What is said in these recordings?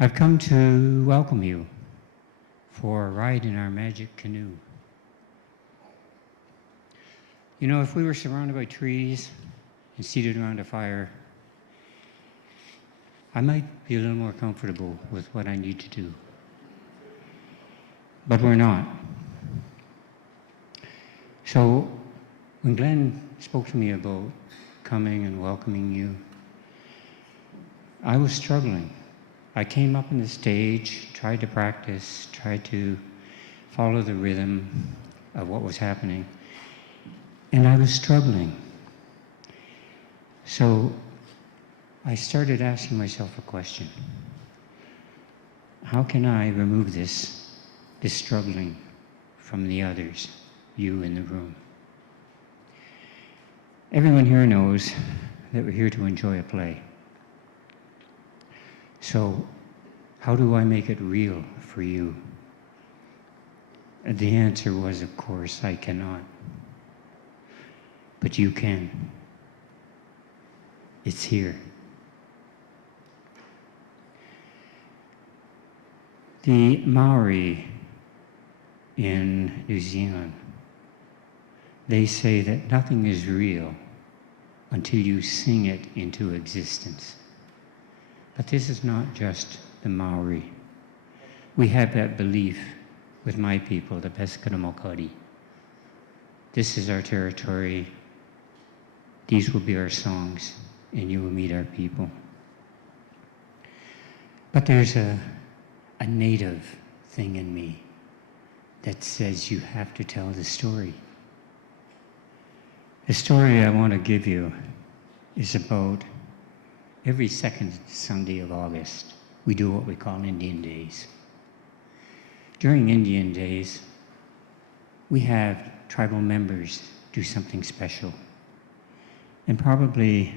I've come to welcome you for a ride in our magic canoe. You know, if we were surrounded by trees and seated around a fire, I might be a little more comfortable with what I need to do. But we're not. So when Glenn spoke to me about coming and welcoming you, I was struggling. I came up on the stage, tried to practice, tried to follow the rhythm of what was happening, and I was struggling. So I started asking myself a question. How can I remove this struggling from the others, you in the room? Everyone here knows that we're here to enjoy a play. So, how do I make it real for you? And the answer was, of course, I cannot. But you can. It's here. The Maori in New Zealand, they say that nothing is real until you sing it into existence. But this is not just the Maori. We have that belief with my people, the Pescadamokari. This is our territory. These will be our songs, and you will meet our people. But there's a native thing in me that says you have to tell the story. The story I want to give you is about every second Sunday of August, we do what we call Indian Days. During Indian Days, we have tribal members do something special. And probably,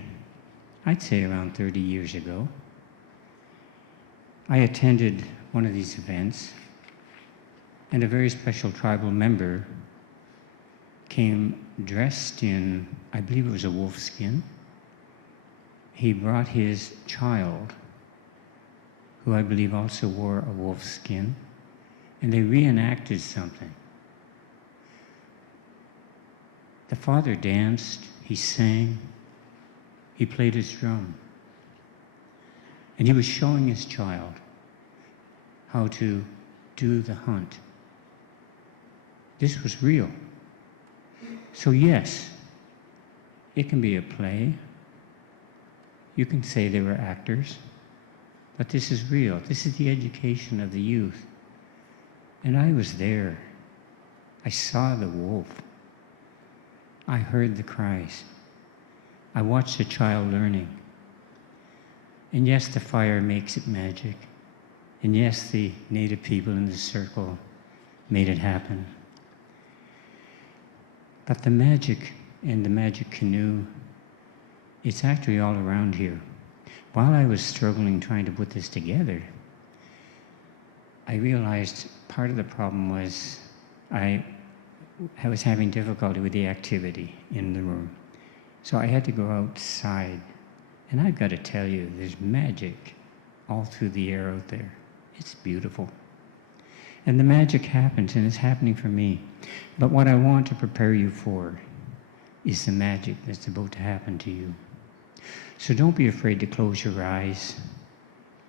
I'd say around 30 years ago, I attended one of these events, and a very special tribal member came dressed in, I believe it was a wolf skin. He brought his child who I believe also wore a wolf skin, and they reenacted something. The father danced, he sang, he played his drum, and he was showing his child how to do the hunt. This was real. So yes, it can be a play. You can say they were actors, but this is real. This is the education of the youth. And I was there. I saw the wolf. I heard the cries. I watched a child learning. And yes, the fire makes it magic. And yes, the native people in the circle made it happen. But the magic and the magic canoe, it's actually all around here. While I was struggling trying to put this together, I realized part of the problem was I was having difficulty with the activity in the room. So I had to go outside. And I've got to tell you, there's magic all through the air out there. It's beautiful. And the magic happens, and it's happening for me. But what I want to prepare you for is the magic that's about to happen to you. So don't be afraid to close your eyes.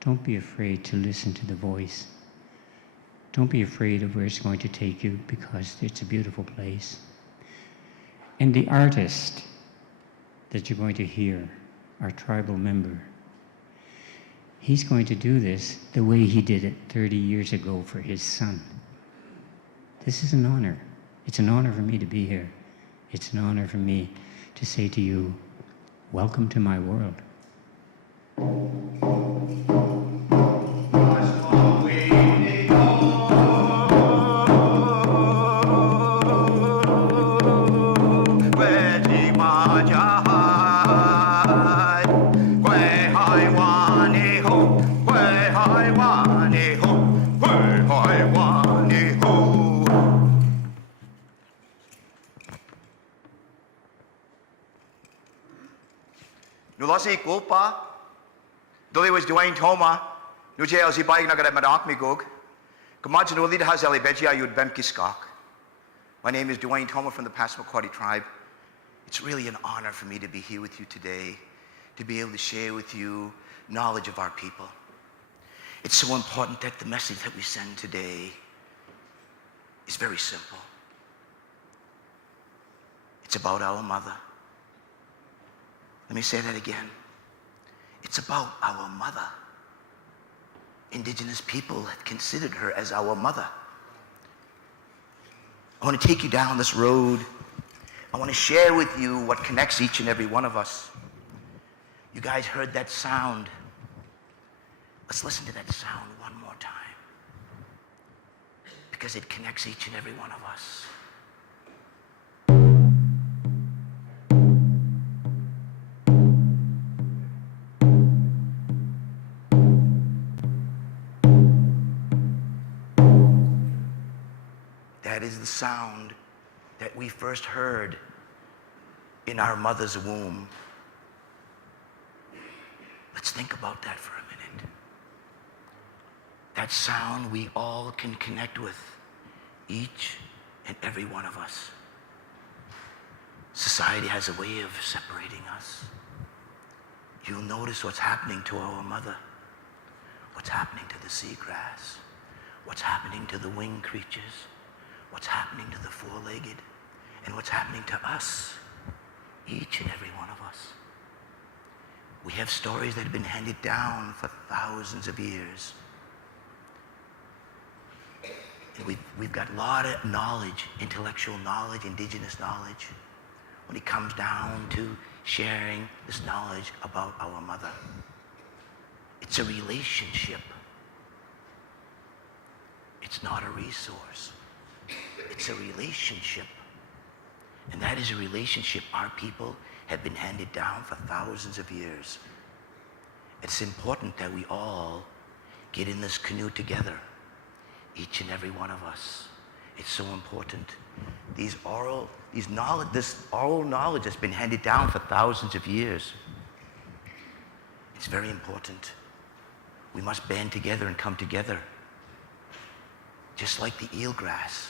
Don't be afraid to listen to the voice. Don't be afraid of where it's going to take you, because it's a beautiful place. And the artist that you're going to hear, our tribal member, he's going to do this the way he did it 30 years ago for his son. This is an honor. It's an honor for me to be here. It's an honor for me to say to you, welcome to my world. Nulasi Kulpa, Duli was Dwayne Tomah, Nuja Elsie Bike Nagaret Madak Migog, Kamaj Nulid Hazeli Bejia Yud Bem Kiskak. My name is Dwayne Tomah from the Passamaquoddy tribe. It's really an honor for me to be here with you today, to be able to share with you knowledge of our people. It's so important that the message that we send today is very simple. It's about our mother. Let me say that again. It's about our mother. Indigenous people had considered her as our mother. I want to take you down this road. I want to share with you what connects each and every one of us. You guys heard that sound. Let's listen to that sound one more time, because it connects each and every one of us. That is the sound that we first heard in our mother's womb. Let's think about that for a minute. That sound we all can connect with, each and every one of us. Society has a way of separating us. You'll notice what's happening to our mother, what's happening to the seagrass, what's happening to the winged creatures, what's happening to the four-legged, and what's happening to us, each and every one of us. We have stories that have been handed down for thousands of years. And we've got a lot of knowledge, intellectual knowledge, indigenous knowledge, when it comes down to sharing this knowledge about our mother. It's a relationship. It's not a resource. It's a relationship. And that is a relationship our people have been handed down for thousands of years. It's important that we all get in this canoe together, each and every one of us. It's so important. This oral knowledge that's been handed down for thousands of years, it's very important. We must band together and come together. Just like the eelgrass,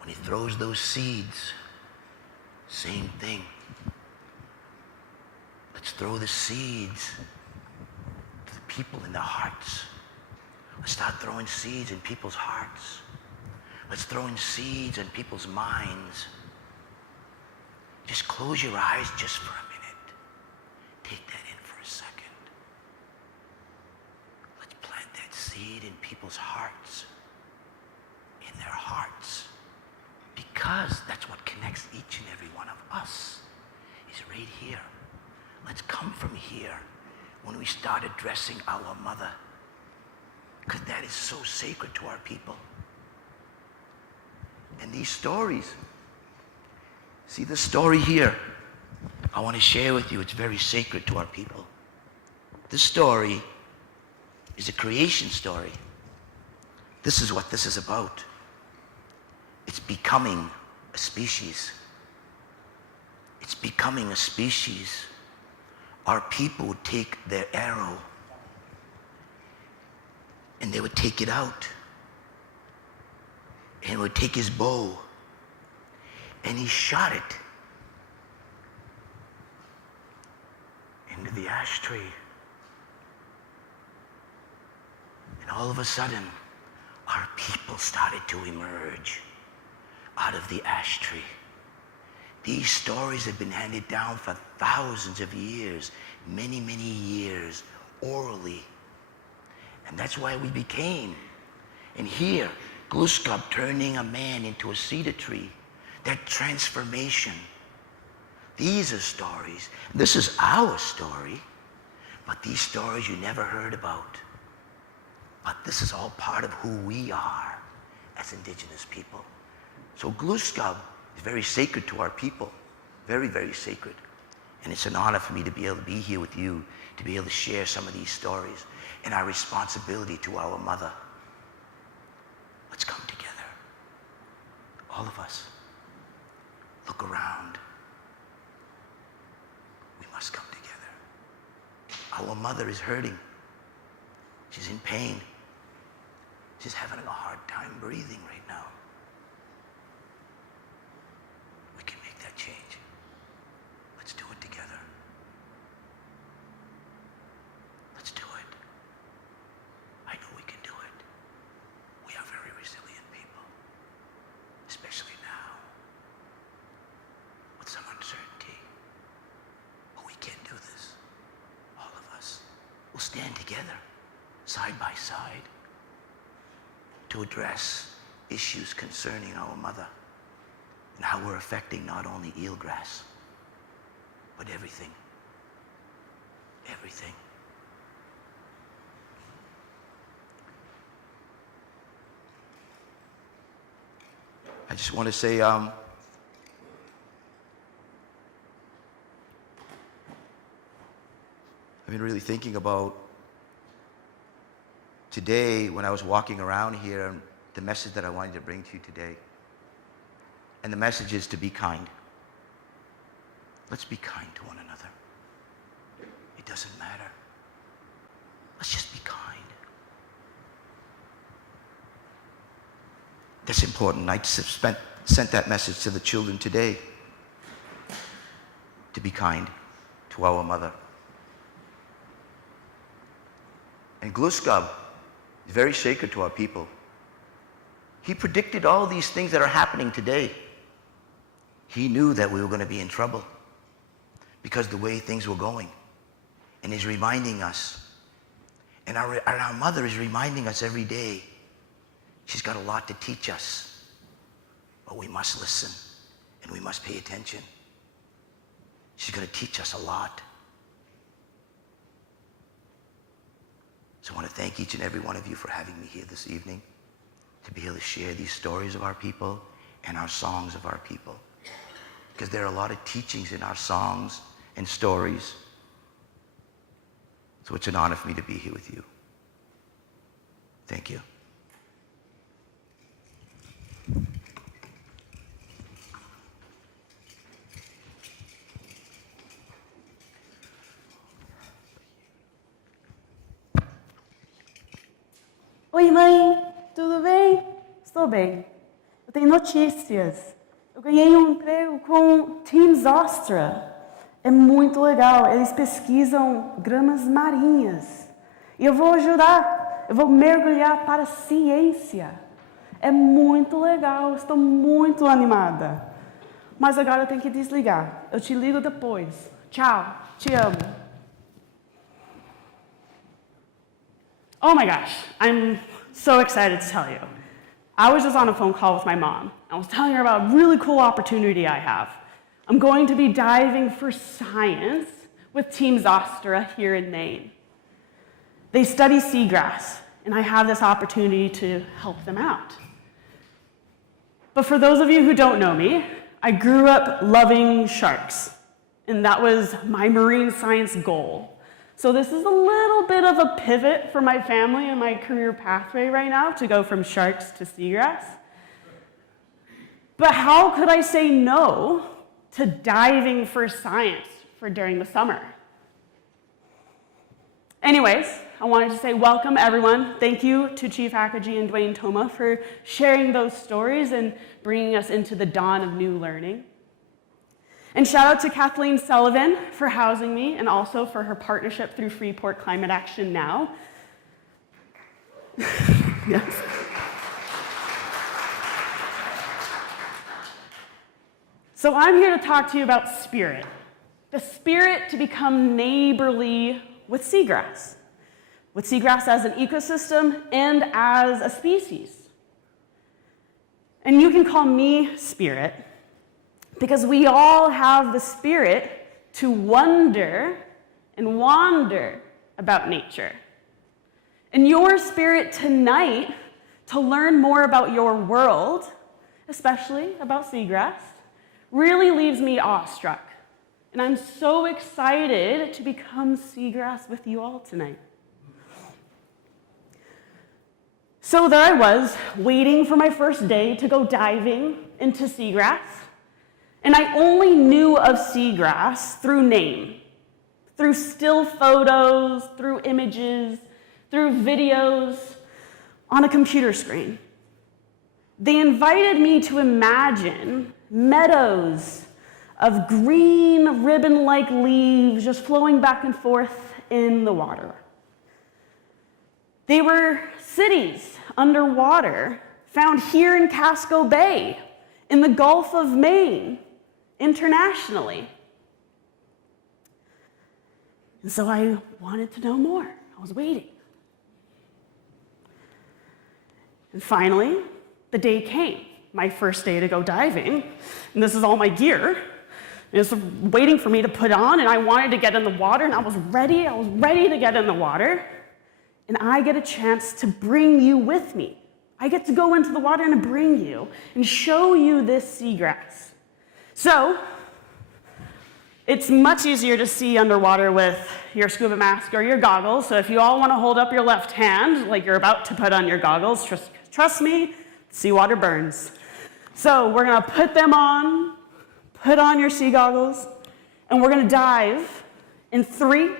when he throws those seeds, same thing. Let's throw the seeds to the people in their hearts. Let's start throwing seeds in people's hearts. Let's throw in seeds in people's minds. Just close your eyes just for a minute. Take that in for a second. Let's plant that seed in people's hearts. In their hearts. Because that's what connects each and every one of us. Is right here. Let's come from here when we start addressing our mother. Because that is so sacred to our people. And these stories, see the story here, I want to share with you, it's very sacred to our people. This story is a creation story. This is what this is about. It's becoming a species. It's becoming a species. Our people would take their arrow and they would take it out. And would take his bow and he shot it into the ash tree. And all of a sudden, our people started to emerge out of the ash tree. These stories have been handed down for thousands of years, many, many years, orally. And that's why we became. And here, Gluskab turning a man into a cedar tree. That transformation. These are stories. This is our story. But these stories you never heard about. But this is all part of who we are as Indigenous people. So Gluskab is very sacred to our people. Very, very sacred. And it's an honor for me to be able to be here with you, to be able to share some of these stories and our responsibility to our mother. Let's come together. All of us. Look around. We must come together. Our mother is hurting. She's in pain. She's having a hard time breathing right now. We can make that change. Let's do it together. Let's do it. I know we can do it. We are very resilient people, especially now, with some uncertainty. But we can do this, all of us. We'll stand together, side by side, to address issues concerning our mother and how we're affecting not only eelgrass, but everything. Everything. I just want to say, I've been really thinking about today when I was walking around here and the message that I wanted to bring to you today. And the message is to be kind. Let's be kind to one another. It doesn't matter. Let's just be kind. That's important. I sent that message to the children today. To be kind to our mother. And Gluskab is very sacred to our people. He predicted all these things that are happening today. He knew that we were going to be in trouble because the way things were going. And he's reminding us. And our mother is reminding us every day. She's got a lot to teach us. But we must listen and we must pay attention. She's going to teach us a lot. So I want to thank each and every one of you for having me here this evening to be able to share these stories of our people and our songs of our people. Because there are a lot of teachings in our songs and stories. So it's an honor for me to be here with you. Thank you. Oi, mãe, tudo bem? Estou bem. Eu tenho notícias. Eu ganhei um emprego com Team Zostera. É muito legal. Eles pesquisam gramas marinhas. E eu vou ajudar. Eu vou mergulhar para a ciência. É muito legal. Estou muito animada. Mas agora eu tenho que desligar. Eu te ligo depois. Tchau. Te amo. Oh my gosh. I'm so excited to tell you. I was just on a phone call with my mom. I was telling her about a really cool opportunity I have. I'm going to be diving for science with Team Zostera here in Maine. They study seagrass, and I have this opportunity to help them out. But for those of you who don't know me, I grew up loving sharks, and that was my marine science goal. So this is a little bit of a pivot for my family and my career pathway right now to go from sharks to seagrass. But how could I say no to diving for science for during the summer? Anyways, I wanted to say welcome everyone. Thank you to Chief Akagi and Dwayne Tomah for sharing those stories and bringing us into the dawn of new learning. And shout out to Kathleen Sullivan for housing me and also for her partnership through Freeport Climate Action Now. Yes. So I'm here to talk to you about spirit. The spirit to become neighborly with seagrass as an ecosystem and as a species. And you can call me spirit because we all have the spirit to wonder and wander about nature. And your spirit tonight to learn more about your world, especially about seagrass, really leaves me awestruck. And I'm so excited to become seagrass with you all tonight. So there I was, waiting for my first day to go diving into seagrass. And I only knew of seagrass through name, through still photos, through images, through videos on a computer screen. They invited me to imagine meadows of green ribbon-like leaves just flowing back and forth in the water. They were cities underwater found here in Casco Bay, in the Gulf of Maine, internationally. And so I wanted to know more. I was waiting. And finally, the day came, my first day to go diving. And this is all my gear. And it's waiting for me to put on, and I wanted to get in the water, and I was ready to get in the water. And I get a chance to bring you with me. I get to go into the water and bring you and show you this seagrass. So, it's much easier to see underwater with your scuba mask or your goggles. So if you all want to hold up your left hand like you're about to put on your goggles, trust me, seawater burns. So we're going to put them on, put on your sea goggles, and we're going to dive in 3,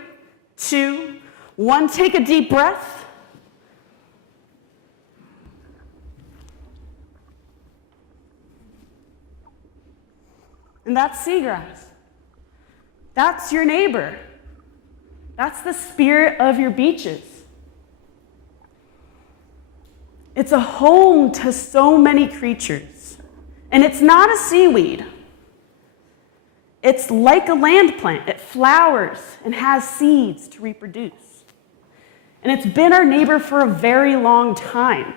2, 1. Take a deep breath. And that's seagrass. That's your neighbor. That's the spirit of your beaches. It's a home to so many creatures. And it's not a seaweed. It's like a land plant. It flowers and has seeds to reproduce. And it's been our neighbor for a very long time.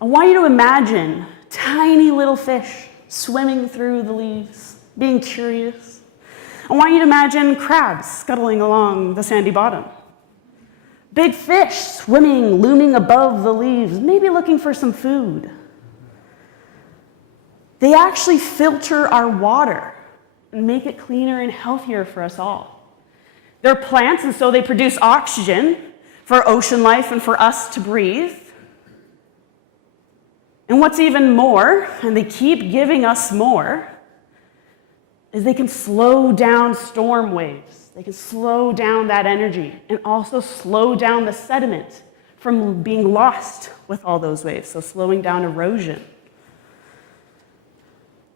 I want you to imagine tiny little fish swimming through the leaves, being curious. I want you to imagine crabs scuttling along the sandy bottom. Big fish swimming, looming above the leaves, maybe looking for some food. They actually filter our water and make it cleaner and healthier for us all. They're plants, and so they produce oxygen for ocean life and for us to breathe. And what's even more, and they keep giving us more, is they can slow down storm waves. They can slow down that energy and also slow down the sediment from being lost with all those waves, so slowing down erosion.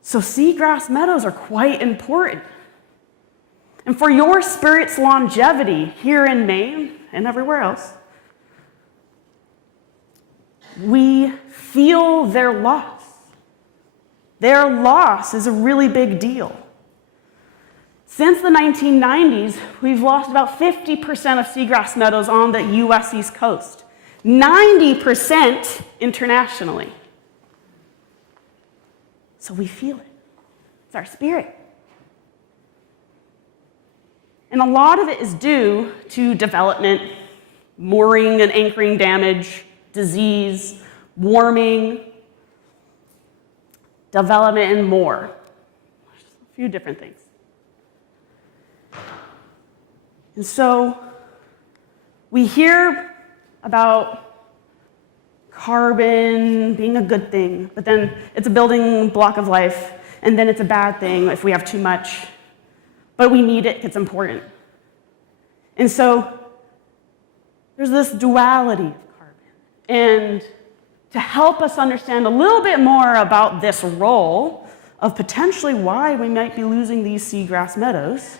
So seagrass meadows are quite important. And for your spirit's longevity here in Maine and everywhere else, we feel their loss. Their loss is a really big deal. Since the 1990s, we've lost about 50% of seagrass meadows on the US East Coast, 90% internationally. So we feel it. It's our spirit. And a lot of it is due to development, mooring and anchoring damage, disease, warming, development, and more. There's a few different things. And so we hear about carbon being a good thing, but then it's a building block of life, and then it's a bad thing if we have too much. But we need it, it's important. And so there's this duality of carbon. And to help us understand a little bit more about this role of potentially why we might be losing these seagrass meadows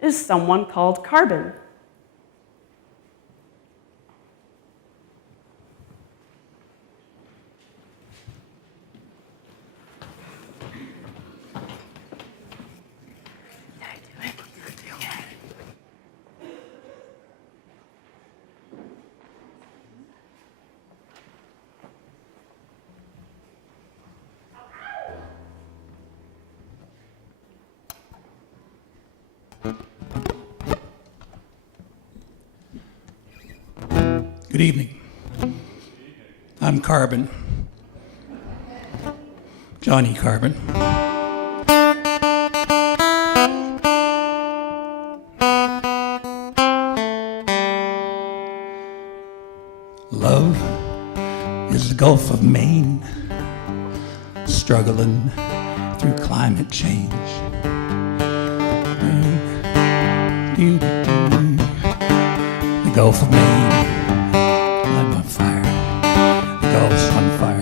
is someone called Carbon. Good evening. I'm Carbon. Johnny Carbon. Love is the Gulf of Maine, struggling through climate change. The Gulf of Maine, I'm on fire. The Gulf's on fire.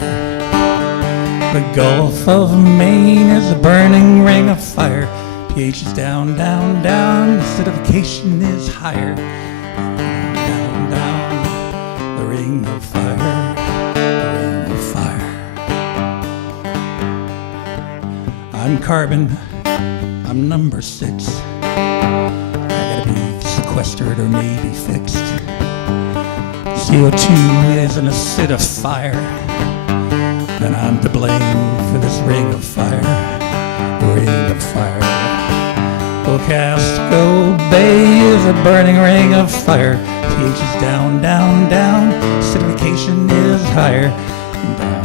The Gulf of Maine is a burning ring of fire. pH is down, down, down. Acidification is higher. Down, down. The ring of fire. The ring of fire. I'm Carbon. I'm number 6. Sequestered or maybe fixed. CO2 is an acidifier, and I'm to blame for this ring of fire, ring of fire. Oh, Casco Bay is a burning ring of fire. pH is down, down, down. Acidification is higher. Down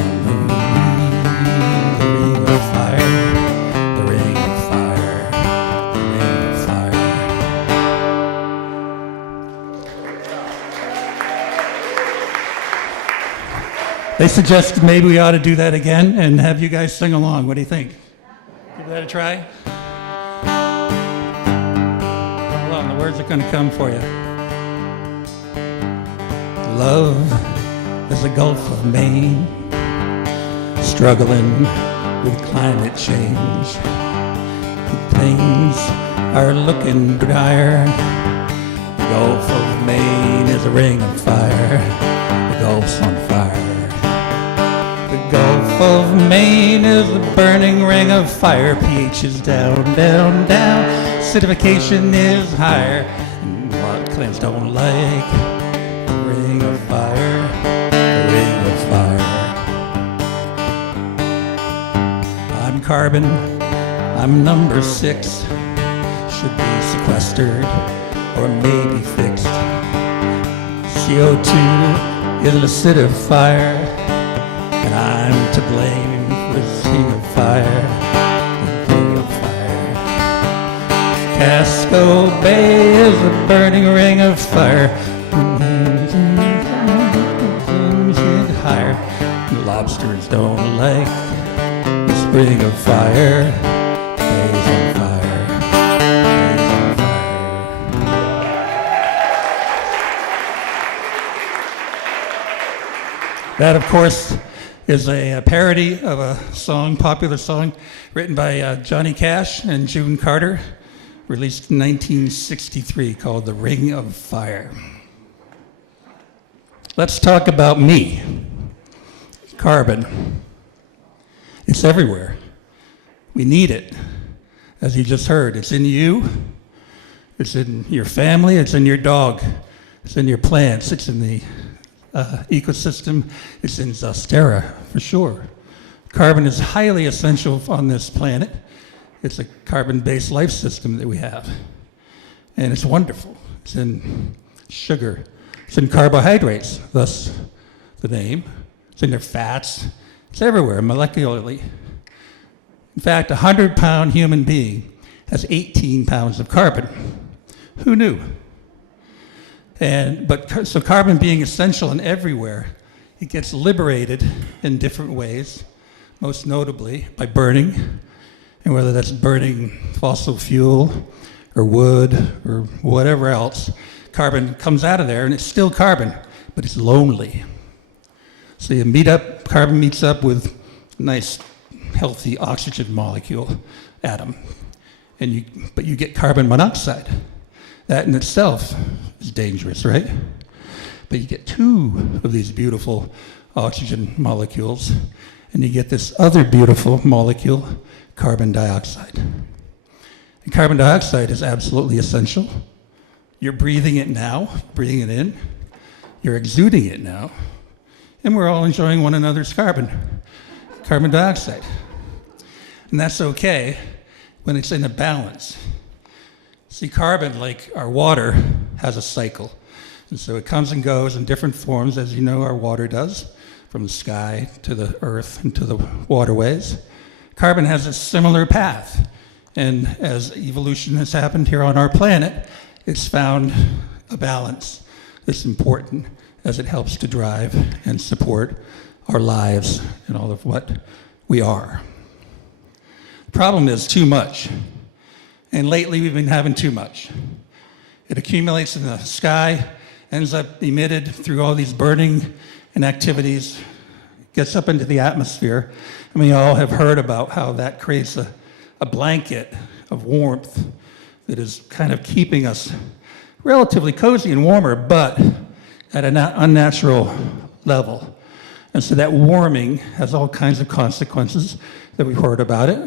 the ring of fire, the ring of fire, the ring of fire. They suggested maybe we ought to do that again and have you guys sing along. What do you think? Give that a try? Hold on, the words are going to come for you. Love is the Gulf of Maine, struggling with climate change. Things are looking dire. The Gulf of Maine is a ring of fire. The Gulf's on fire. The Gulf of Maine is a burning ring of fire. pH is down, down, down. Acidification is higher. And what claims don't like the ring of fire, the ring of fire. I'm Carbon. I'm number 6. Should be sequestered or maybe fixed. CO2 is an acidifier, and I'm to blame for this ring of fire, the ring of fire. Casco Bay is a burning ring of fire. Higher. Lobsters don't like this ring of fire. Bay's on fire. That, of course, is a parody of a song, popular song, written by Johnny Cash and June Carter, released in 1963, called The Ring of Fire. Let's talk about me. Carbon. It's everywhere. We need it. As you just heard, it's in you, it's in your family, it's in your dog, it's in your plants, it's in the ecosystem, it's in Zostera, for sure. Carbon is highly essential on this planet. It's a carbon-based life system that we have. And it's wonderful. It's in sugar. It's in carbohydrates, thus the name. It's in their fats. It's everywhere, molecularly. In fact, a 100-pound human being has 18 pounds of carbon. Who knew? So carbon being essential and everywhere, it gets liberated in different ways, most notably by burning, and whether that's burning fossil fuel or wood or whatever else, carbon comes out of there and it's still carbon, but it's lonely. So you carbon meets up with a nice, healthy oxygen molecule, atom, but you get carbon monoxide. That in itself is dangerous, right? But you get two of these beautiful oxygen molecules, and you get this other beautiful molecule, carbon dioxide. And carbon dioxide is absolutely essential. You're breathing it now, breathing it in. You're exuding it now. And we're all enjoying one another's carbon dioxide. And that's okay when it's in a balance. See, carbon, like our water, has a cycle. And so it comes and goes in different forms, as you know our water does, from the sky to the earth and to the waterways. Carbon has a similar path. And as evolution has happened here on our planet, it's found a balance that's important as it helps to drive and support our lives and all of what we are. The problem is too much. And lately we've been having too much. It accumulates in the sky, ends up emitted through all these burning and activities, gets up into the atmosphere. And we all have heard about how that creates a blanket of warmth that is kind of keeping us relatively cozy and warmer, but at an unnatural level. And so that warming has all kinds of consequences that we've heard about it.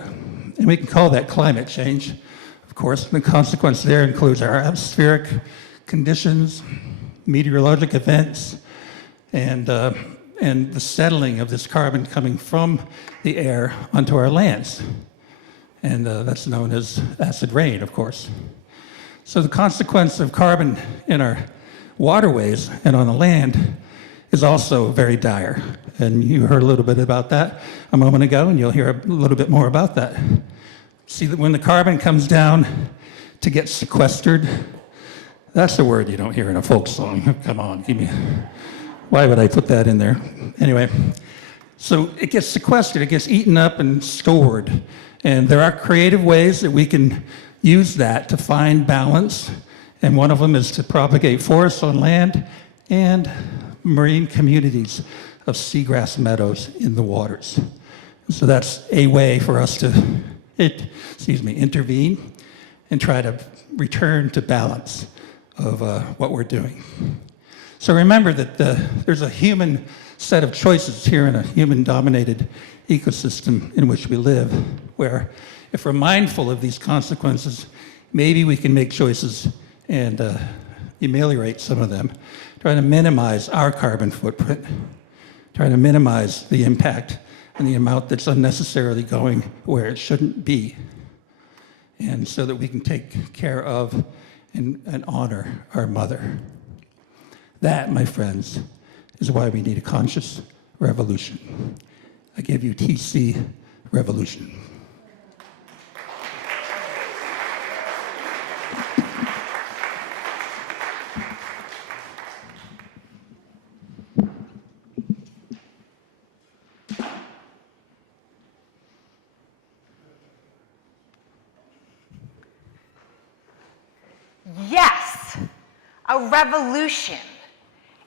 And we can call that climate change. Of course, the consequence there includes our atmospheric conditions, meteorologic events, and the settling of this carbon coming from the air onto our lands. And that's known as acid rain, of course. So the consequence of carbon in our waterways and on the land is also very dire. And you heard a little bit about that a moment ago, and you'll hear a little bit more about that. See, that when the carbon comes down to get sequestered, that's a word you don't hear in a folk song. Come on, why would I put that in there? Anyway, so it gets sequestered, it gets eaten up and stored. And there are creative ways that we can use that to find balance. And one of them is to propagate forests on land and marine communities of seagrass meadows in the waters. So that's a way for us to intervene and try to return to balance of what we're doing. So remember that there's a human set of choices here in a human-dominated ecosystem in which we live, where if we're mindful of these consequences, maybe we can make choices and ameliorate some of them, trying to minimize our carbon footprint, trying to minimize the impact and the amount that's unnecessarily going where it shouldn't be, and so that we can take care of and honor our mother. That, my friends, is why we need a conscious revolution. I give you TC Revolution. Yes, a revolution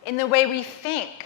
in the way we think,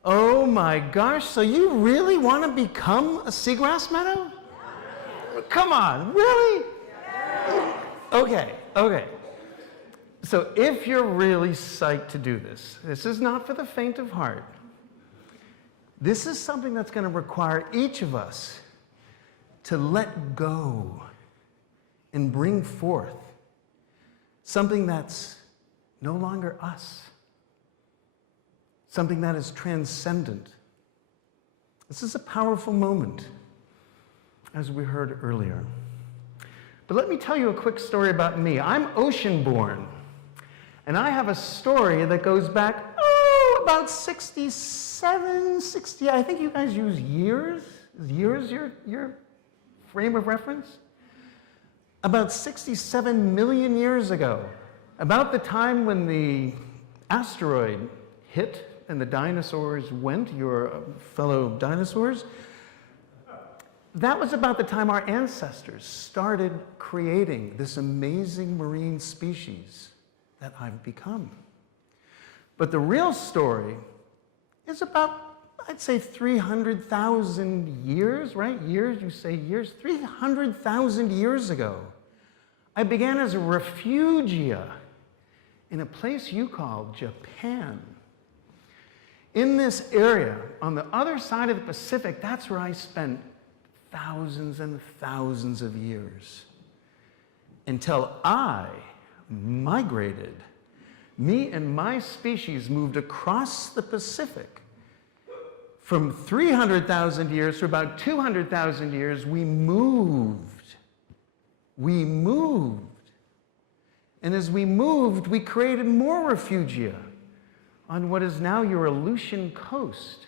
Oh my gosh, so you really want to become a seagrass meadow? Come on, really? Okay. So if you're really psyched to do this, this is not for the faint of heart. This is something that's going to require each of us to let go and bring forth something that's no longer us, something that is transcendent. This is a powerful moment, as we heard earlier. But let me tell you a quick story about me. I'm ocean-born, and I have a story that goes back, about 67, 60, I think you guys use years? Is years your frame of reference? About 67 million years ago, about the time when the asteroid hit and the dinosaurs went, your fellow dinosaurs, that was about the time our ancestors started creating this amazing marine species that I've become. But the real story is about, I'd say, 300,000 years, right? Years, you say years? 300,000 years ago, I began as a refugia in a place you call Japan. In this area, on the other side of the Pacific, that's where I spent thousands and thousands of years until I migrated. Me and my species moved across the Pacific. From 300,000 years to about 200,000 years, we moved. And as we moved, we created more refugia on what is now your Aleutian coast.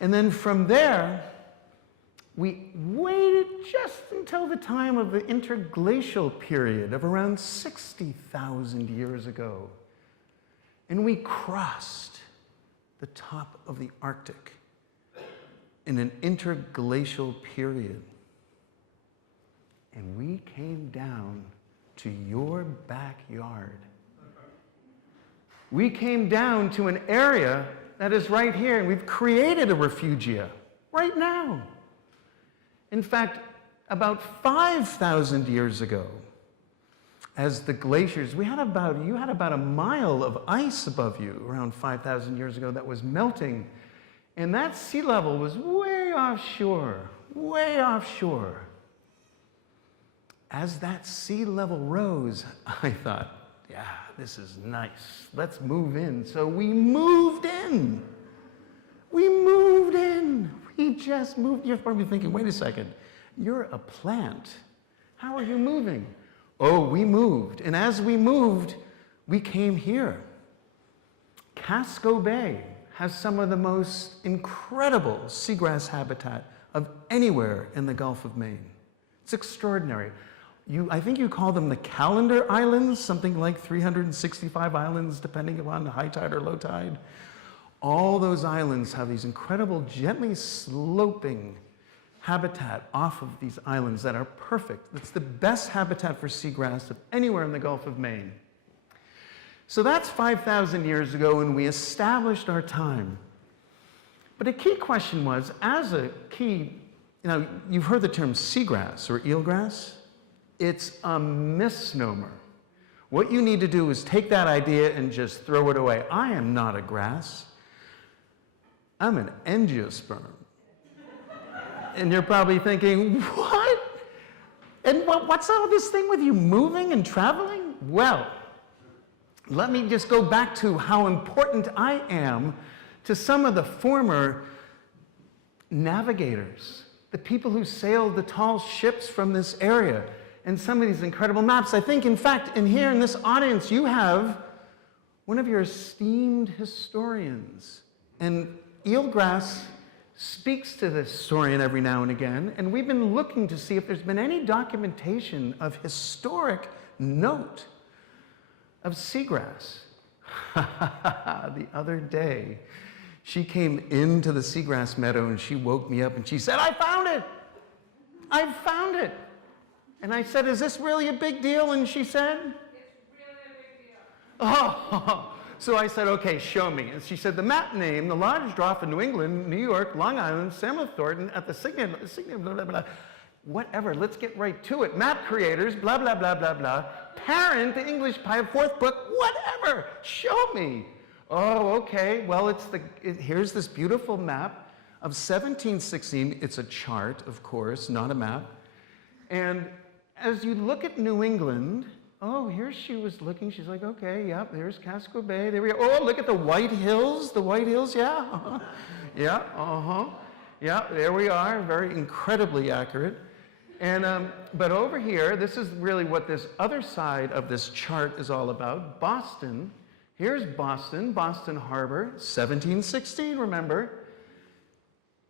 And then from there, we waited just until the time of the interglacial period of around 60,000 years ago. And we crossed the top of the Arctic in an interglacial period. And we came down to your backyard. We came down to an area that is right here, and we've created a refugia right now. In fact, about 5,000 years ago, as the glaciers, you had about a mile of ice above you around 5,000 years ago that was melting, and that sea level was way offshore. As that sea level rose, I thought, yeah, this is nice. Let's move in. So we moved in. We just moved. You're probably thinking, wait a second, you're a plant. How are you moving? Oh, we moved. And as we moved, we came here. Casco Bay has some of the most incredible seagrass habitat of anywhere in the Gulf of Maine. It's extraordinary. I think you call them the calendar islands, something like 365 islands, depending upon the high tide or low tide. All those islands have these incredible, gently sloping habitat off of these islands that are perfect. It's the best habitat for seagrass of anywhere in the Gulf of Maine. So that's 5,000 years ago, and we established our time. But a key question was, you've heard the term seagrass or eelgrass. It's a misnomer. What you need to do is take that idea and just throw it away. I am not a grass. I'm an angiosperm. And you're probably thinking, what? And what's all this thing with you moving and traveling? Well, let me just go back to how important I am to some of the former navigators, the people who sailed the tall ships from this area, and some of these incredible maps. I think, in fact, in here in this audience, you have one of your esteemed historians. And eelgrass speaks to this historian every now and again, and we've been looking to see if there's been any documentation of historic note of seagrass. The other day, she came into the seagrass meadow and she woke me up and she said, I found it! I found it! And I said, is this really a big deal? And she said, it's really a big deal. Oh, So I said, okay, show me. And she said, the map name, the largest draw for New England, New York, Long Island, Samuel Thornton, at the signet, blah, blah, blah. Whatever, let's get right to it. Map creators, blah, blah, blah, blah, blah. Parent, the English pie, fourth book, whatever, show me. Oh, okay, well, here's this beautiful map of 1716. It's a chart, of course, not a map. And as you look at New England, oh, here she was looking. She's like, okay, yep, there's Casco Bay. There we go. Oh, look at the White Hills. The White Hills, yeah. Yeah, uh-huh. Yeah, there we are. Very incredibly accurate. And, but over here, this is really what this other side of this chart is all about. Boston. Here's Boston, Boston Harbor, 1716, remember?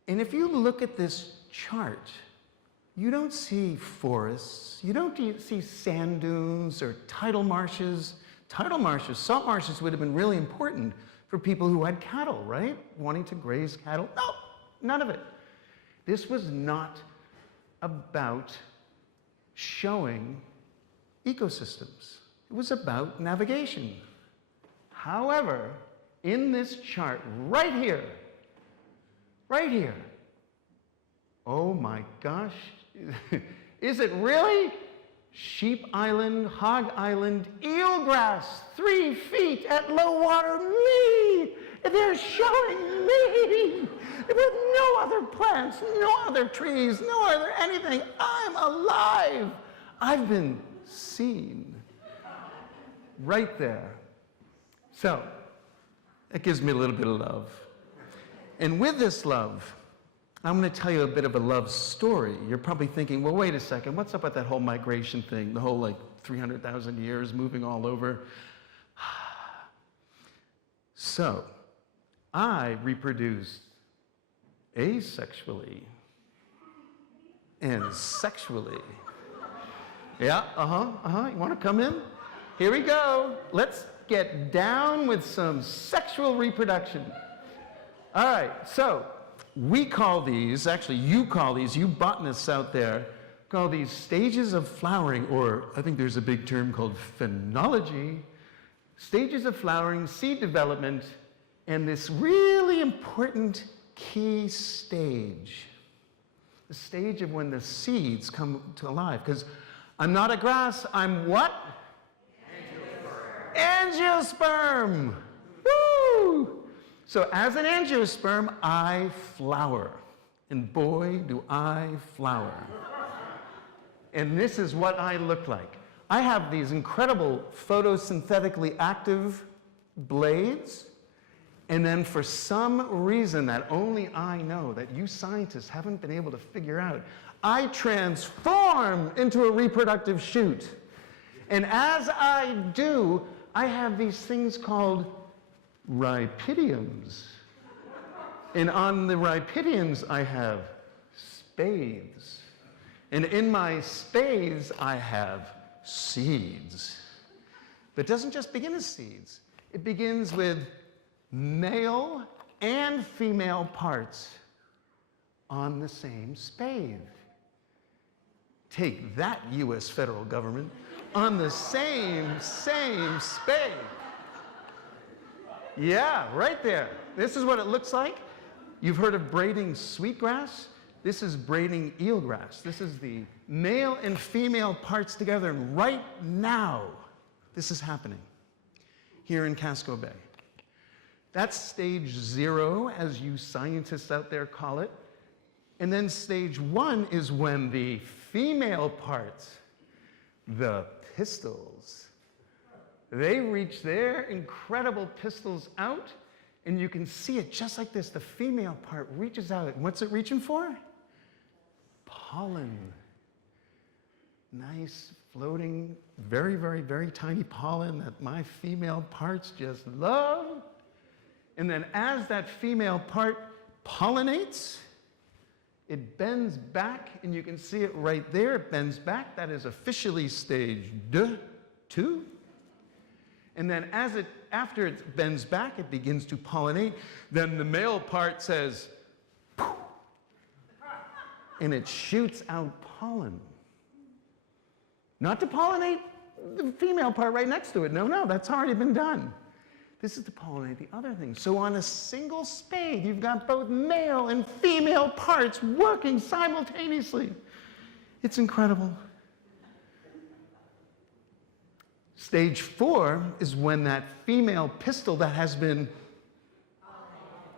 And if you look at this chart, you don't see forests, you don't see sand dunes or tidal marshes. Tidal marshes, salt marshes would have been really important for people who had cattle, right? Wanting to graze cattle. No, none of it. This was not about showing ecosystems. It was about navigation. However, in this chart, right here, oh my gosh, is it really? Sheep Island, Hog Island, eelgrass, 3 feet at low water, me! They're showing me! With no other plants, no other trees, no other anything. I'm alive! I've been seen. Right there. So, that gives me a little bit of love. And with this love, I'm going to tell you a bit of a love story. You're probably thinking, well, wait a second, what's up with that whole migration thing, the whole like 300,000 years moving all over? So, I reproduce asexually and sexually. Yeah, you want to come in? Here we go. Let's get down with some sexual reproduction. All right, so we call these, actually you call these, you botanists out there, call these stages of flowering, or I think there's a big term called phenology, stages of flowering, seed development, and this really important key stage, the stage of when the seeds come to life. Because I'm not a grass, I'm what? Angiosperm! Woo! So as an angiosperm, I flower. And boy, do I flower. And this is what I look like. I have these incredible photosynthetically active blades, and then for some reason that only I know, that you scientists haven't been able to figure out, I transform into a reproductive shoot. And as I do, I have these things called rhipidiums. And on the rhipidiums, I have spathes. And in my spathes, I have seeds. But it doesn't just begin as seeds. It begins with male and female parts on the same spathe. Take that, US federal government, on the same spathe. Yeah, right there. This is what it looks like. You've heard of braiding sweetgrass? This is braiding eelgrass. This is the male and female parts together, and right now, this is happening here in Casco Bay. That's stage 0, as you scientists out there call it. And then stage 1 is when the female parts, the pistils, they reach their incredible pistils out, and you can see it just like this. The female part reaches out, and what's it reaching for? Pollen. Nice, floating, very, very, very tiny pollen that my female parts just love. And then as that female part pollinates, it bends back, and you can see it right there. It bends back. That is officially stage 2. And then after it bends back, it begins to pollinate. Then the male part says, poof, and it shoots out pollen. Not to pollinate the female part right next to it. No, that's already been done. This is to pollinate the other things. So on a single spade, you've got both male and female parts working simultaneously. It's incredible. Stage 4 is when that female pistil that has been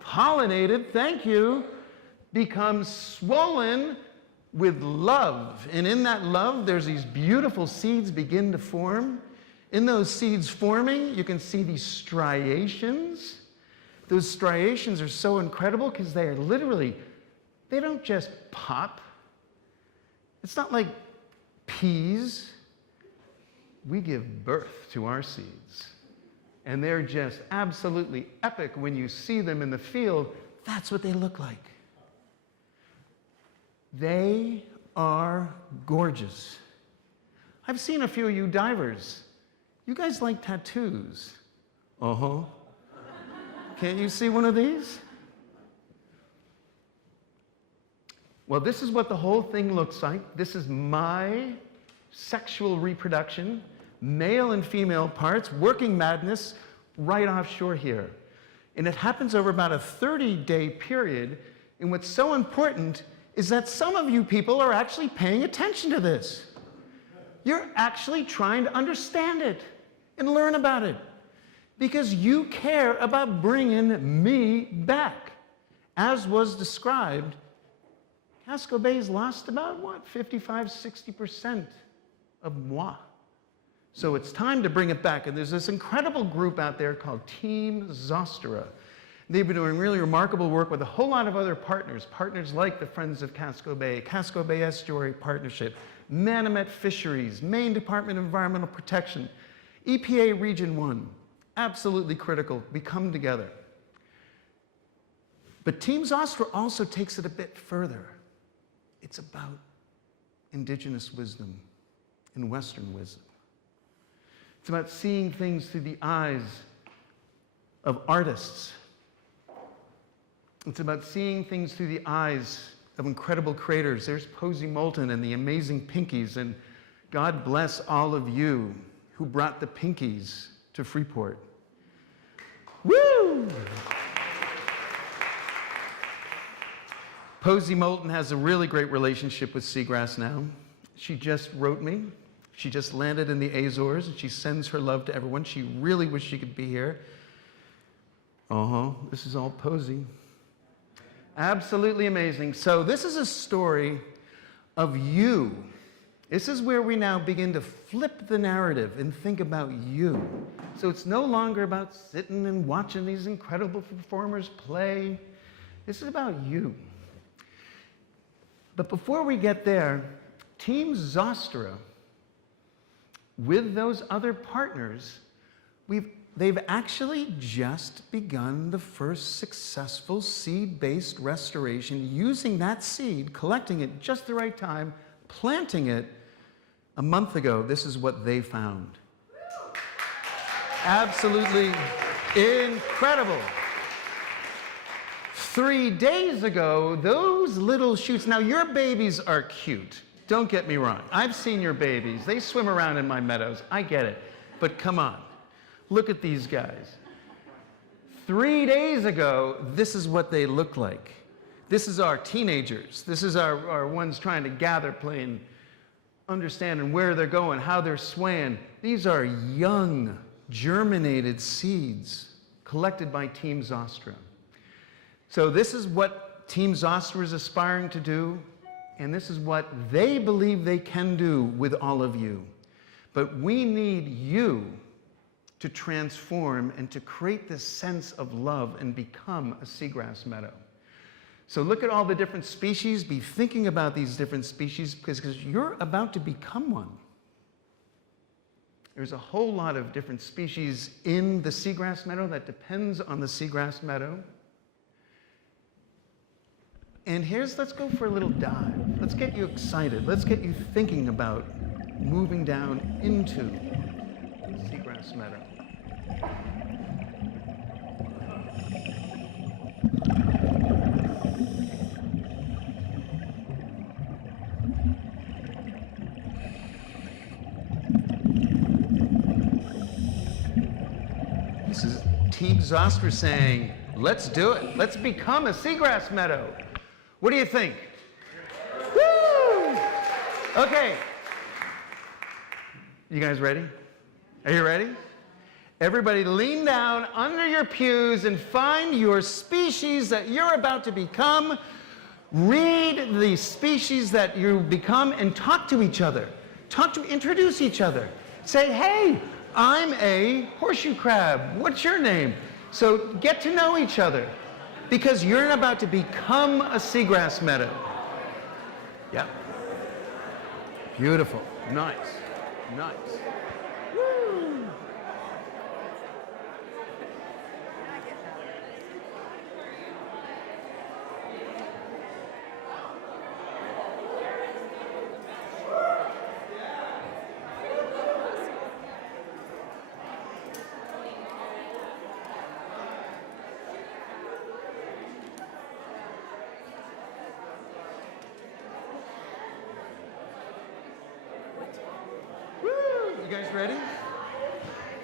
pollinated, thank you, becomes swollen with love. And in that love, there's these beautiful seeds begin to form. In those seeds forming, you can see these striations. Those striations are so incredible because they are literally, they don't just pop. It's not like peas. We give birth to our seeds. And they're just absolutely epic when you see them in the field. That's what they look like. They are gorgeous. I've seen a few of you divers. You guys like tattoos. Uh-huh. Can't you see one of these? Well, this is what the whole thing looks like. This is my sexual reproduction, male and female parts, working madness right offshore here. And it happens over about a 30-day period. And what's so important is that some of you people are actually paying attention to this. You're actually trying to understand it and learn about it because you care about bringing me back. As was described, Casco Bay's lost about, 55–60% of moi. So it's time to bring it back. And there's this incredible group out there called Team Zostera. They've been doing really remarkable work with a whole lot of other partners like the Friends of Casco Bay Estuary Partnership, Manamet Fisheries, Maine Department of Environmental Protection, EPA Region 1, absolutely critical. We come together. But Team Zostera also takes it a bit further. It's about Indigenous wisdom and Western wisdom. It's about seeing things through the eyes of artists. It's about seeing things through the eyes of incredible creators. There's Posey Moulton and the amazing Pinkies, and God bless all of you who brought the Pinkies to Freeport. Woo! Posey Moulton has a really great relationship with Seagrass now. She just wrote me. She just landed in the Azores, and she sends her love to everyone. She really wished she could be here. This is all Posey. Absolutely amazing. So this is a story of you. This is where we now begin to flip the narrative and think about you. So it's no longer about sitting and watching these incredible performers play. This is about you. But before we get there, Team Zostera, with those other partners, they've actually just begun the first successful seed-based restoration using that seed, collecting it just the right time, planting it a month ago. This is what they found. Absolutely incredible. 3 days ago, those little shoots, now your babies are cute. Don't get me wrong. I've seen your babies. They swim around in my meadows. I get it. But come on. Look at these guys. 3 days ago, this is what they look like. This is our teenagers. This is our ones trying to gather, play, and understand where they're going, how they're swaying. These are young, germinated seeds collected by Team Zostera. So this is what Team Zostera is aspiring to do, and this is what they believe they can do with all of you. But we need you to transform and to create this sense of love and become a seagrass meadow. So look at all the different species, be thinking about these different species because you're about to become one. There's a whole lot of different species in the seagrass meadow that depends on the seagrass meadow. And let's go for a little dive. Let's get you excited. Let's get you thinking about moving down into the seagrass meadow. This is Team Zostera saying, let's do it. Let's become a seagrass meadow. What do you think? Woo! Okay. You guys ready? Are you ready? Everybody lean down under your pews and find your species that you're about to become. Read the species that you become and talk to each other. Introduce each other. Say, hey, I'm a horseshoe crab. What's your name? So get to know each other because you're about to become a seagrass meadow. Yeah. Beautiful. Nice. Nice. Woo. You guys ready?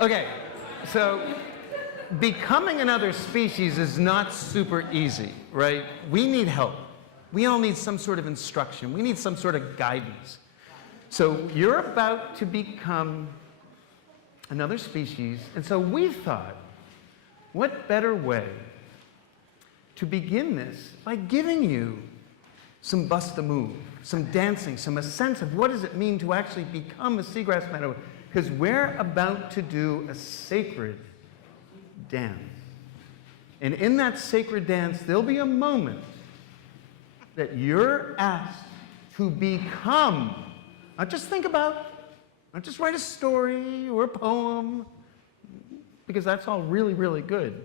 Okay, so becoming another species is not super easy, right? We need help. We all need some sort of instruction. We need some sort of guidance. So you're about to become another species, and so we thought, what better way to begin this by giving you some bust a move, some dancing, a sense of what does it mean to actually become a seagrass meadow, because we're about to do a sacred dance. And in that sacred dance, there'll be a moment that you're asked to become, not just think about, not just write a story or a poem, because that's all really, really good.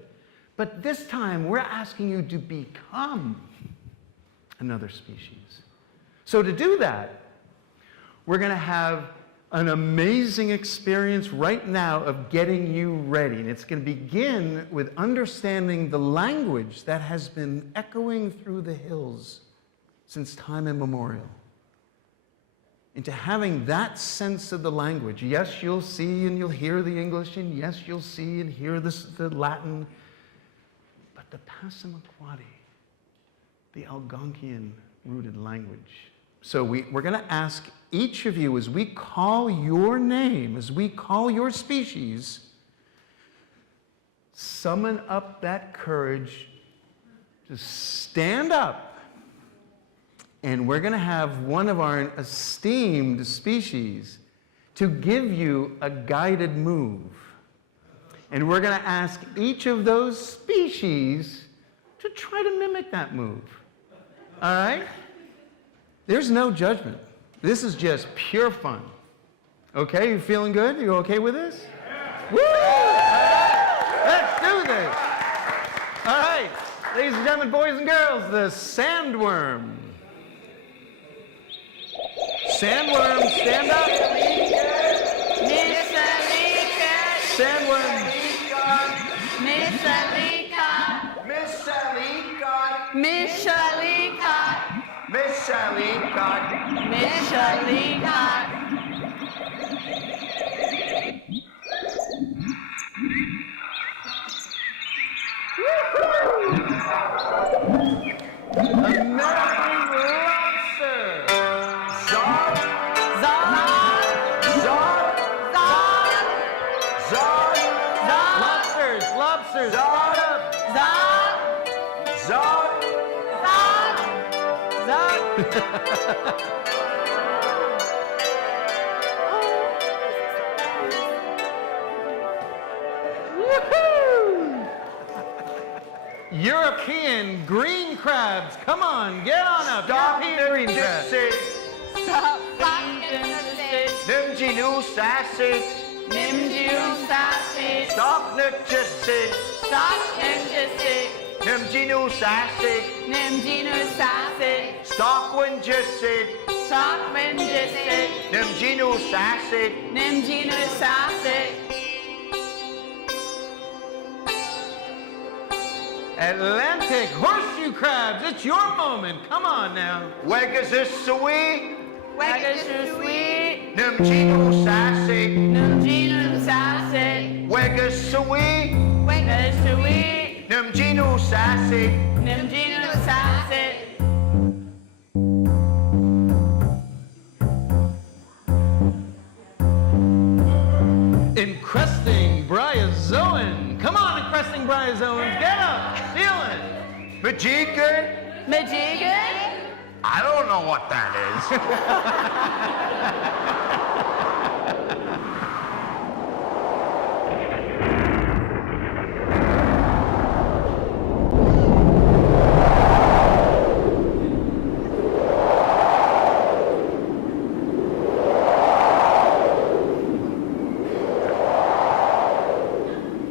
But this time, we're asking you to become another species. So to do that, we're going to have an amazing experience right now of getting you ready. And it's going to begin with understanding the language that has been echoing through the hills since time immemorial. Into having that sense of the language. Yes, you'll see and you'll hear the English, and yes, you'll see and hear the Latin, but the Passamaquoddy, the Algonquian-rooted language. So we're going to ask each of you, as we call your name, as we call your species, summon up that courage to stand up. And we're going to have one of our esteemed species to give you a guided move. And we're going to ask each of those species to try to mimic that move. All right? There's no judgment. This is just pure fun. Okay, you feeling good? You okay with this? Yeah. Woo! All right. Let's do this. All right, ladies and gentlemen, boys and girls, the sandworm. Sandworm, stand up. Sandworm. American lobster. Zod. Lobsters. European green crabs. Come on, get on up. European green crabs. Stop fucking Nimjinu sassy. Stop nutjussi. Nimjinu sassy. Stop winjussi. Nimjinu sassy. Atlantic horseshoe crabs, it's your moment. Come on now. Wegasusui. Nimjinu sassy. Wegasui. sassy. Nimjino Sassit. Encrusting bryozoan. Come on, encrusting bryozoans. Get up. Feel it. Majigan. Majigan. I don't know what that is.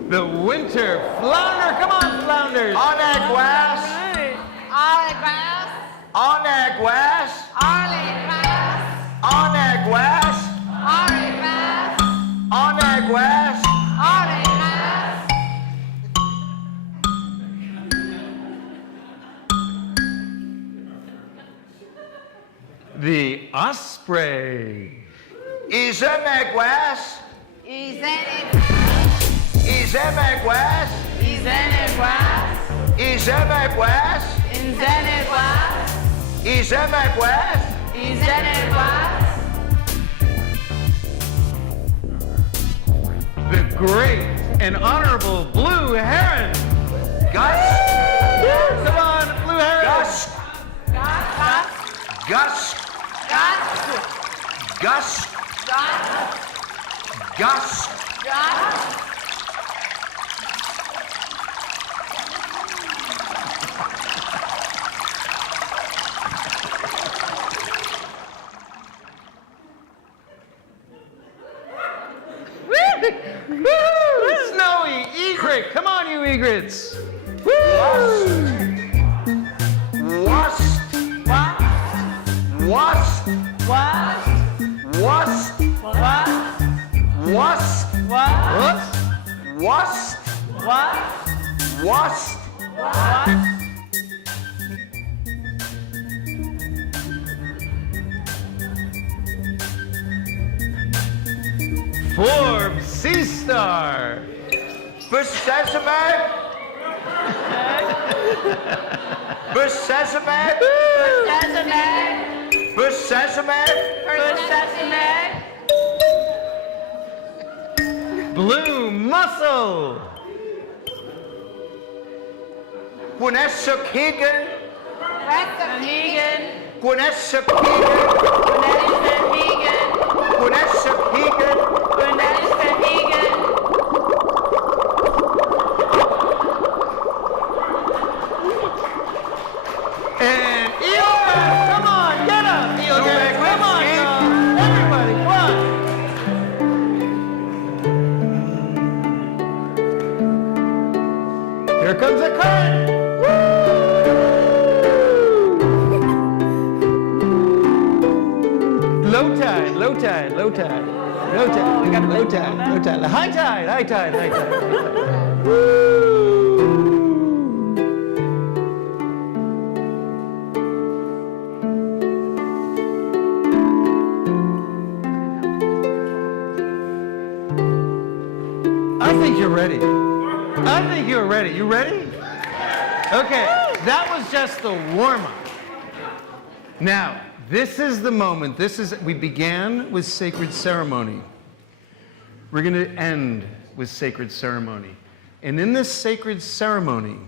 The winter flounder. Come on, flounders. Onagwas. Arlegrass, Onagwas. Arlegrass, Onagwas. Arlegrass, Onagwas. Arlegrass. The osprey. Izemagwas. Izenegras, Izemagwas. Izenegras, Izemagwas. Izenegras, Izemagwas. Izenegras. The great and honorable blue heron. Gus. Come on, blue heron. Gus. Gus, Gus. Gus, Gus. Gus. Gus. Snowy egret. Come on, you egrets. Wasp. Wasp. What? Wasp. What? Wasp. What? Wasp. What? Wasp. What? Forbes Sea Star. Bersesame. Bersesame. Sesame. Bersesame. Sesame. Blue Mussel. Gwenessa Keegan. Vegan. Gwenessa Keegan. Vegan. Gwenessa Keegan. Vanessa Vegan. And eelgrass. Come on, get up, eelgrass. Come on, y'all. Everybody, come on. Here comes a current. Low tide, low tide, low tide. Low tide, we got low tide, low tide. High tide, high tide, high tide. I think you're ready. I think you're ready. You ready? Okay, that was just the warm-up. Now, this is the moment. We began with sacred ceremony. We're going to end with sacred ceremony. And in this sacred ceremony,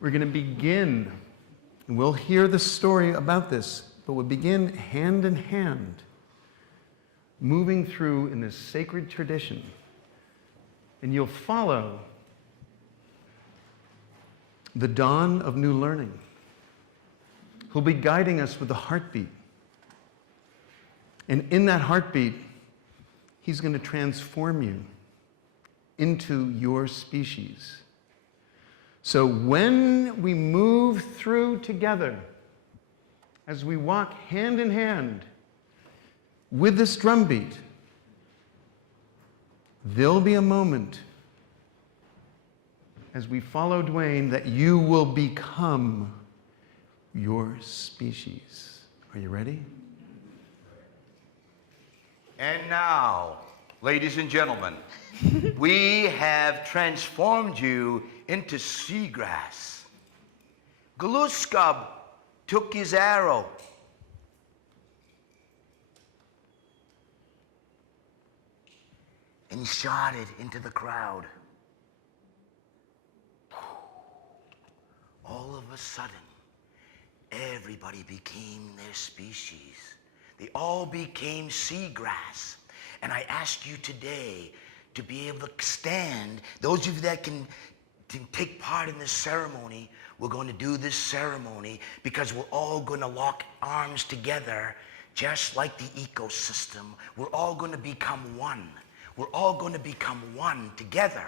we're going to begin, and we'll hear the story about this, but we'll begin hand in hand, moving through in this sacred tradition. And you'll follow the dawn of new learning, who'll be guiding us with the heartbeat. And in that heartbeat, he's going to transform you into your species. So when we move through together, as we walk hand in hand with this drumbeat, there'll be a moment as we follow Dwayne that you will become your species. Are you ready? And now, ladies and gentlemen, we have transformed you into seagrass. Gluskub took his arrow. And shot it into the crowd. All of a sudden, everybody became their species. They all became seagrass. And I ask you today to be able to stand. Those of you that can take part in this ceremony, we're going to do this ceremony because we're all going to lock arms together, just like the ecosystem. We're all going to become one. We're all going to become one together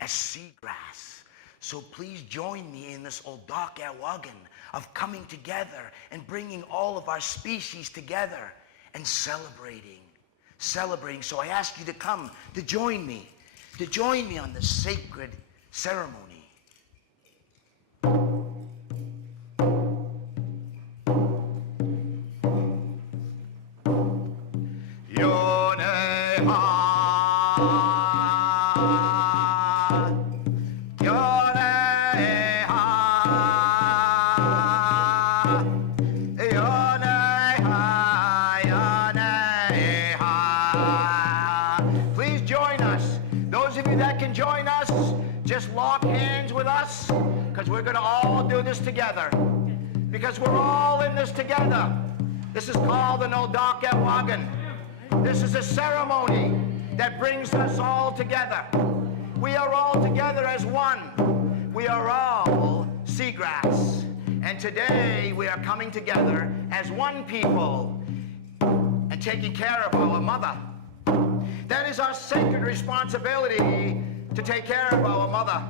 as seagrass. So please join me in this Oldakawagan of coming together and bringing all of our species together and celebrating. So I ask you to come, to join me on this sacred ceremony. We're going to all do this together because we're all in this together. This is called an Oldakawagan. This is a ceremony that brings us all together. We are all together as one. We are all seagrass. And today we are coming together as one people and taking care of our mother. That is our sacred responsibility, to take care of our mother.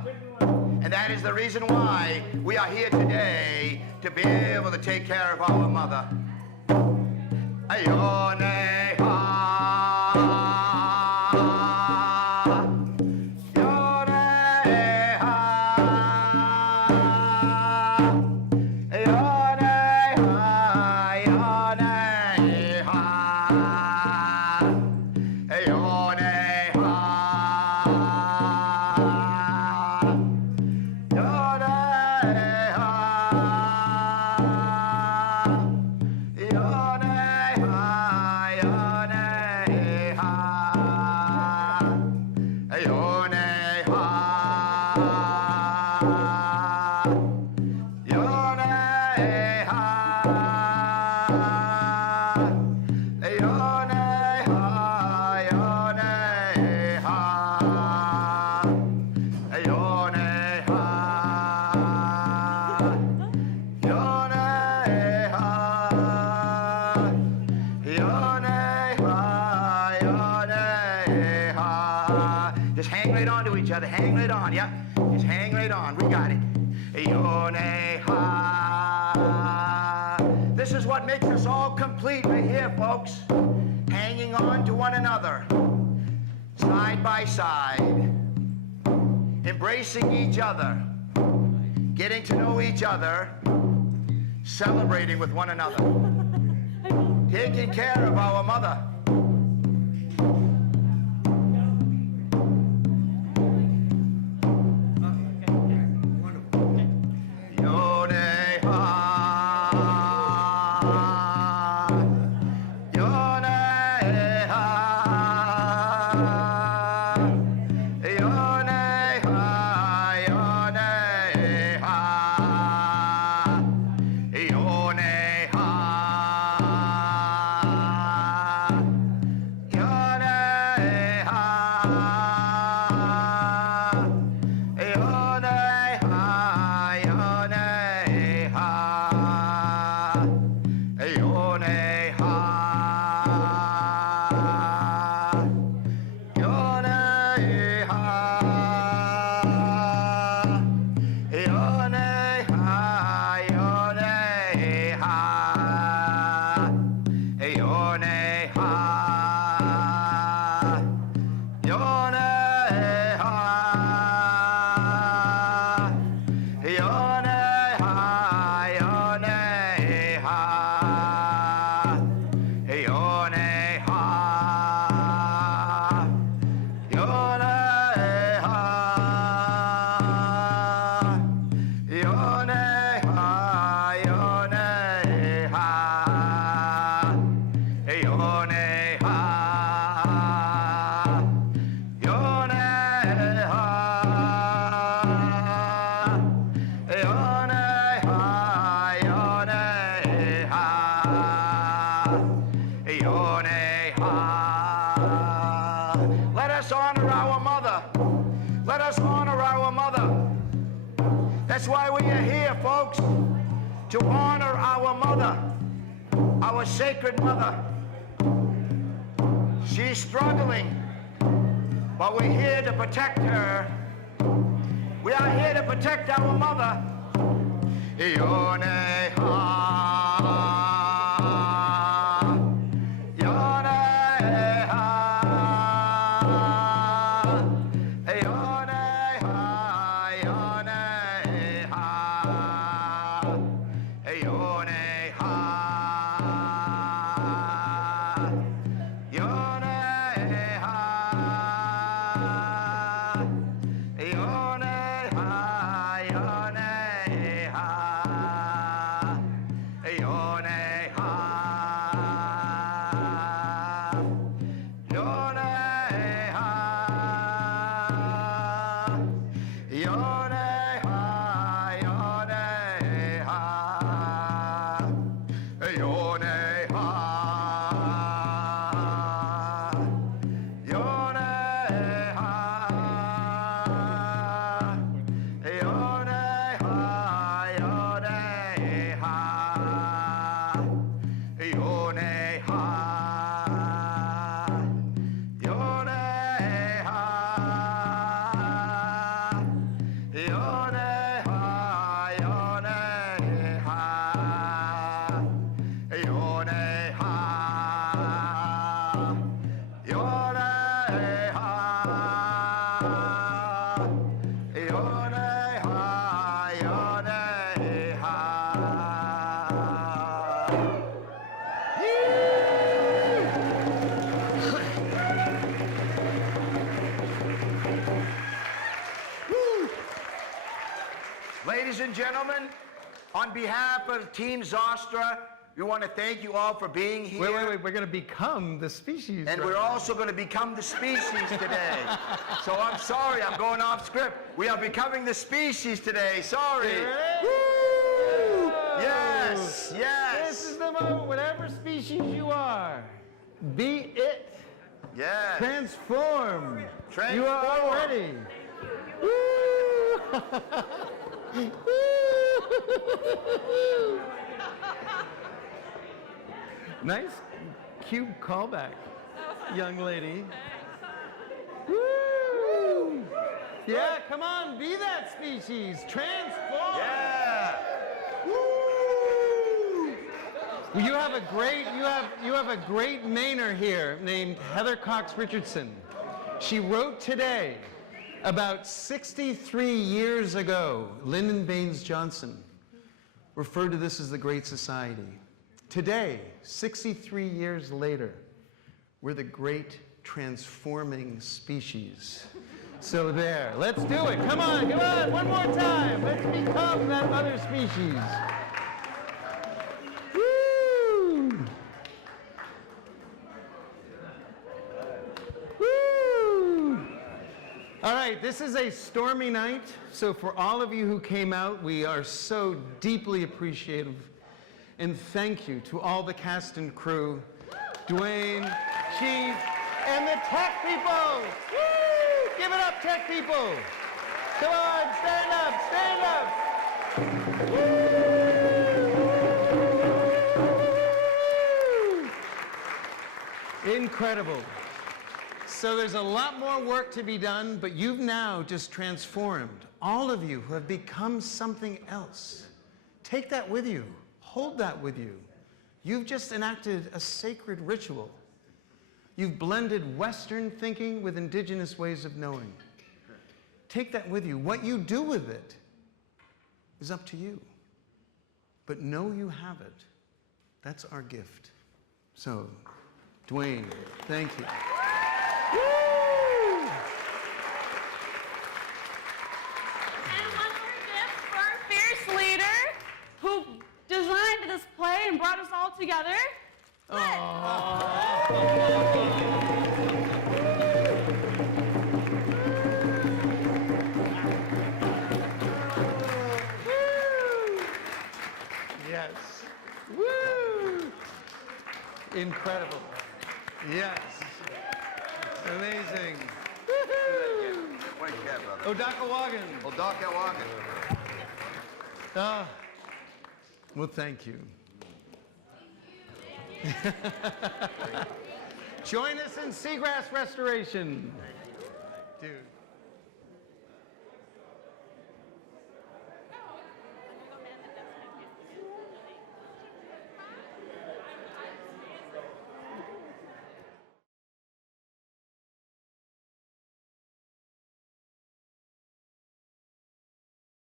And that is the reason why we are here today, to be able to take care of our mother. Hang right on, yeah? Just hang right on. We got it. This is what makes us all complete right here, folks. Hanging on to one another, side by side, embracing each other, getting to know each other, celebrating with one another, taking care of our mother. That's why we are here, folks, to honor our mother, our sacred mother. She's struggling, but we're here to protect her. We are here to protect our mother. Ladies and gentlemen, on behalf of Team Zostera, we want to thank you all for being here. Wait. We're going to become the species. And right we're now. also going to become the species today. So I'm sorry, I'm going off script. We are becoming the species today. Sorry. Woo! Yes, yes. This is the moment. Whatever species you are, be it. Yes. Transform. Transform. You are already. Woo! Nice, cute callback, young lady. Woo! Yeah, come on, be that species. Transform. Yeah. Woo! Well, you have a great Mainer here named Heather Cox Richardson. She wrote today, about 63 years ago, Lyndon Baines Johnson referred to this as the Great Society. Today, 63 years later, we're the great transforming species. So there, let's do it. Come on, one more time. Let's become that other species. Woo! Woo! All right, this is a stormy night, so for all of you who came out, we are so deeply appreciative. And thank you to all the cast and crew, Dwayne, Chief, and the tech people. Woo! Give it up, tech people. Come on, stand up, stand up. Woo! Incredible. So there's a lot more work to be done, but you've now just transformed. All of you who have become something else. Take that with you. Hold that with you. You've just enacted a sacred ritual. You've blended Western thinking with indigenous ways of knowing. Take that with you. What you do with it is up to you. But know you have it. That's our gift. So, Dwayne, thank you. And one more gift for our fierce leader who designed this play and brought us all together. Yes. Woo! Incredible. Yes. Amazing. Great job, brother. Odakawagan. Odakawagan. Well, thank you. Join us in Seagrass restoration. Dude.